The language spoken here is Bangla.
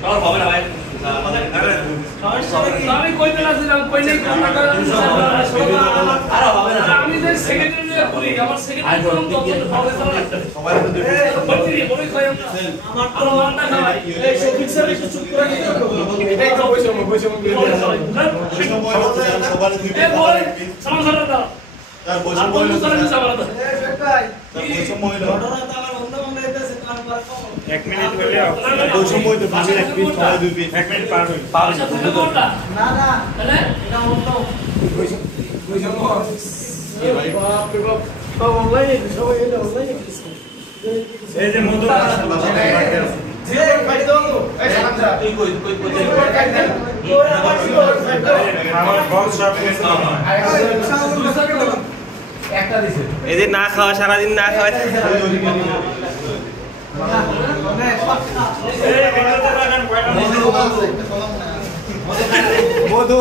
সবার হবে না ভাই আমি কই দিলাম কই নেই কথা আর হবে না আমি যে সেক্রেটারি করি আমার সেক্রেটারি কোন তথ্য হবে সবাই তো বলছি বলি কই আমার তো মানটা খাই এই শফিক স্যার একটু চুপ করে দিতে এটাই তো বৈষম্য সবার দুইটা সমস্যাটা দাও তার বৈষম্য হলো তার বৈষম্য হলো ঘটনা তো আমার অন্য অন্য এসে কাম করা 1 মিনিট হলে বৈষম্য হইতো 1 মিনিট সবাই 2 মিনিট 1 মিনিট পার হই না না তাহলে এটা অন্য বৈষম্য এই ভাই বাপ রে বাপ সব অনলাইনে সবাই এটা অনলাইনে এই যে মধু জি ভাই দাও এই সামনে তুই কই কাট দে আমার বল সব একটা দিছে এই যে না খাওয়া সারা দিন না খাওয়া মধু